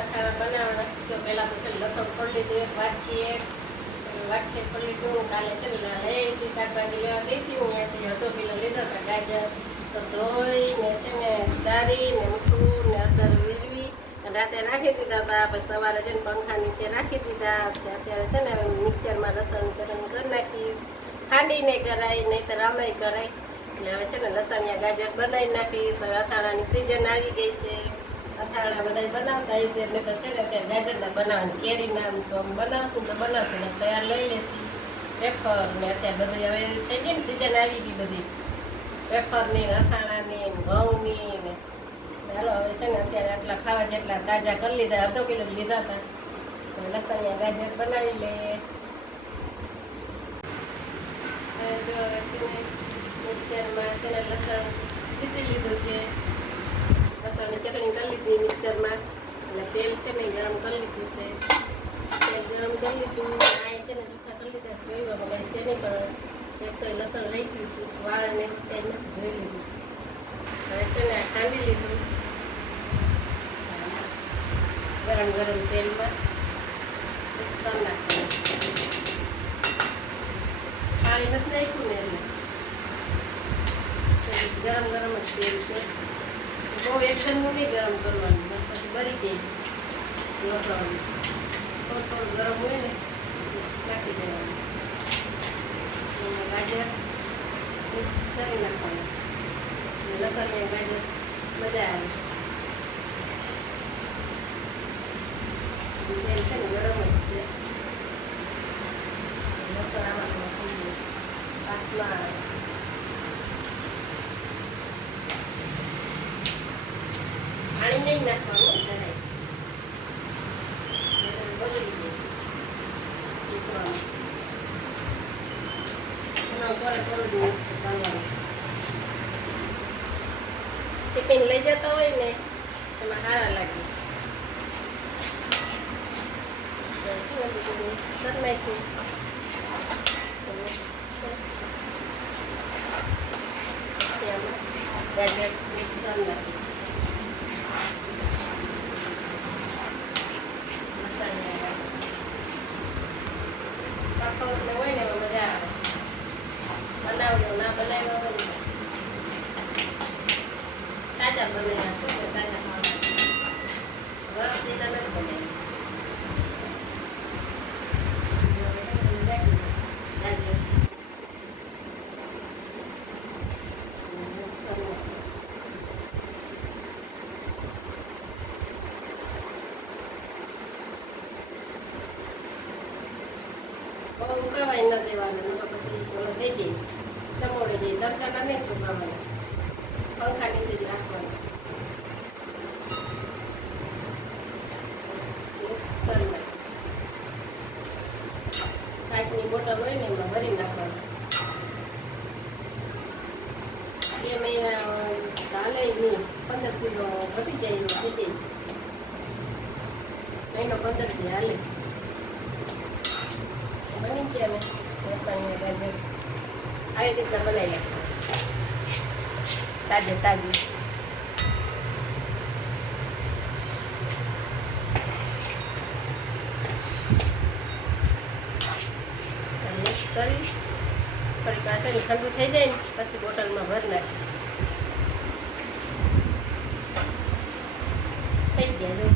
અથાણા બનાવવાના તો પહેલાં તો છે લસણ ખોલી લીધું એક વાટકી ખોલી લીધું. કાલે છે ને લઈ હતી શાકભાજી લેવા ગઈ હતી હું ત્યાંથી અડધો કિલો લીધો હતા ગાજર તો ધોઈને છે ને સુધારીને મીઠું ને હળદર વીરવી અને રાતે રાખી દીધા હતા. પછી સવારે છે ને પંખા નીચે રાખી દીધા. અત્યારે છે ને મિક્સરમાં લસણ ગરમ કરી નાખીશ. ખાંડી નહીં કરાય નહીં તો રામાય કરાય. એટલે હવે છે ને લસણિયા ગાજર બનાવી નાખીશ. હવે અથાણાની સિઝન આવી ગઈ છે. અથાણા બધા બનાવતા હશે એટલે તો છે ને અત્યારે ગાજરના બનાવવાની કેરીના તો બનાવશું તો બનાવશું તૈયાર લઈ લેશી વેફર ને અત્યારે બધું હવે થઈ ગઈ ને સિઝન આવી ગઈ બધી વેફરની અથાણાની ઘઉંની ને ચાલો હવે છે ને અત્યારે આટલા ખાવા જેટલા તાજા કરી લીધા અડધો કિલો લીધા હતા લસણિયા ગાજર બનાવી લઈએ. જો હવે છે ને મિક્સરમાં છે ને લસણ પીસી લીધું છે. લસણની ચટણી કરી લીધી મિક્સરમાં એટલે તેલ છે ને ગરમ કરી લીધું છે. તેલ ગરમ કરી લીધું આ છે ને ચોખ્ખા કરી લીધા જોયું હવે છે નહીં પણ એક તો લસણ લઈ ગયું હતું વાળને તેલ નથી જોઈ લીધું. હવે છે ને ખાંડી લીધું ગરમ તેલમાં મિક્સ કરી નાખવાનું. પાણી નથી નાખ્યું ને એટલે ગરમ જ તેલ છે. બહુ એકદમ નહીં ગરમ કરવાનું પછી બરી ગઈ લસણ થોડું ગરમ હોય ને નાખી દેવાનું. ગાજર મિક્સ કરી નાખવાનું લસણ ગાજર મજા આવે. તેલ છે ને ગરમ જ છે. લસણ આમાં પાછમાં આવે. પાણી નહીં નાખવાનું જરાય બગડી જાય પીસવાનું. થોડું દિવસ કરવાનું. ટિફિન લઈ જતા હોય ને એમાં સારા લાગે. કરી નાખ્યું ગાજર મિક્સ કરી નાખ્યું. પાપડ હોય ને એમાં મજા આવે. બનાવજો ના બનાવ્યા હોય ને તાજા બનેલા શું છે તાજા ખાવાના ગરમ લીધા નથી બનાવી. બહુ ઉકાવાય ન દેવાનું પછી થોડો થઈ જાય ચમોડી જાય. તડકાના નહીં સુકાવાના પંખા નીચે જ રાખવાના. કાચની બોટલ હોય ને એમાં ભરી નાખવાના. 2 મહિના ચાલે નહીં 15 કિલો ઘટી જાય એવું થઈ જાય. મહિનો 15 દી હાલે. બની ગયા ને લસણની ગાજર આવી રીતના બનાવી નાખો તાજી. મિક્સ કરી થોડીક કાચની ઠંડુ થઈ જાય ને પછી બોટલમાં ભરી નાખીશ. થઈ ગયા જો